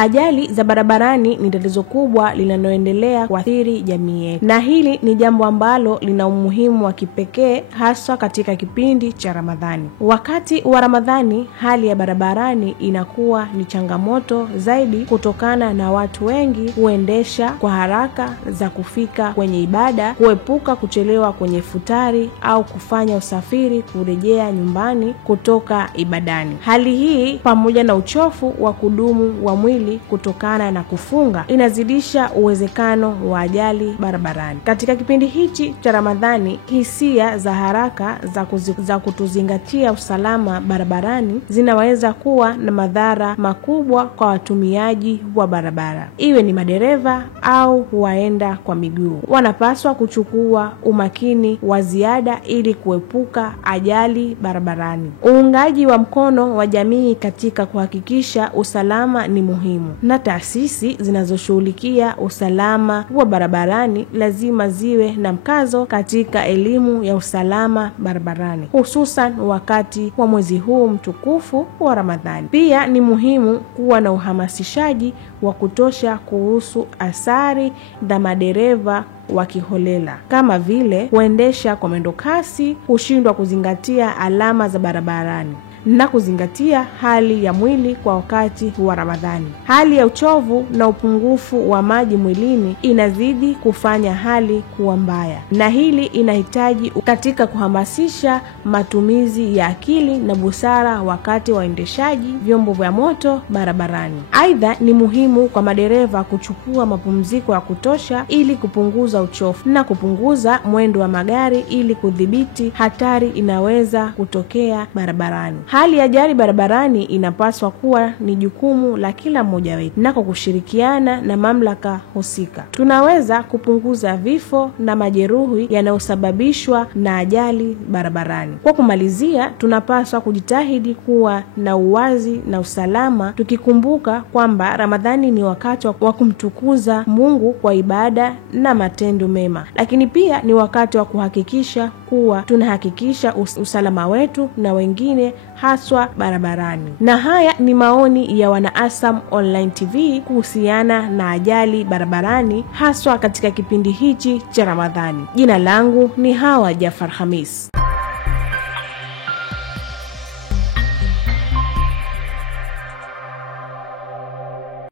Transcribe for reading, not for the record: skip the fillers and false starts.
Ajali za barabarani ni tatizo kubwa linaloendelea kuathiri jamii yetu, na hili ni jambo ambalo lina umuhimu wa kipekee hasa katika kipindi cha Ramadhani. Wakati wa Ramadhani, hali ya barabarani inakuwa ni changamoto zaidi kutokana na watu wengi huendesha kwa haraka za kufika kwenye ibada, kuepuka kuchelewa kwenye futari au kufanya usafiri kurejea nyumbani kutoka ibadani. Hali hii pamoja na uchovu wa kudumu wa mwili kutokana na kufunga inazidisha uwezekano wa ajali barabarani. Katika kipindi hichi cha Ramadhani, hisia za haraka za kutozingatia usalama barabarani zinaweza kuwa na madhara makubwa kwa watumiaji wa barabara, iwe ni madereva au waenda kwa miguu. Wanapaswa kuchukua umakini wa ziada ili kuepuka ajali barabarani. Uungaji wa mkono wa jamii katika kuhakikisha usalama ni muhimu, na taasisi zinazoshughulikia usalama wa barabarani lazima ziwe na mkazo katika elimu ya usalama barabarani, hususan wakati wa mwezi huu mtukufu wa Ramadhani. Pia ni muhimu kuwa na uhamasishaji wa kutosha kuhusu athari za madereva wa kiholela, kama vile kuendesha kwa mwendo kasi, kushindwa kuzingatia alama za barabarani na kuzingatia hali ya mwili kwa wakati wa Ramadhani. Hali ya uchovu na upungufu wa maji mwilini inazidi kufanya hali kuwa mbaya, na hili inahitaji katika kuhamasisha matumizi ya akili na busara wakati wa uendeshaji vyombo vya moto barabarani. Aidha, ni muhimu kwa madereva kuchukua mapumziko ya kutosha ili kupunguza uchovu na kupunguza mwendo wa magari ili kudhibiti hatari inaweza kutokea barabarani. Hali ya ajali barabarani inapaswa kuwa ni jukumu la kila mmoja wetu, na kwa kushirikiana na mamlaka husika tunaweza kupunguza vifo na majeruhi yanayosababishwa na ajali barabarani. Kwa kumalizia, tunapaswa kujitahidi kuwa na uwazi na usalama, tukikumbuka kwamba Ramadhani ni wakati wa kumtukuza Mungu kwa ibada na matendo mema, lakini pia ni wakati wa kuhakikisha kuwa tunahakikisha usalama wetu na wengine haswa barabarani. Na haya ni maoni ya wana ASAM Online TV kuhusiana na ajali barabarani haswa katika kipindi hichi cha Ramadhani. Jina langu ni Hawa Jafar Hamis.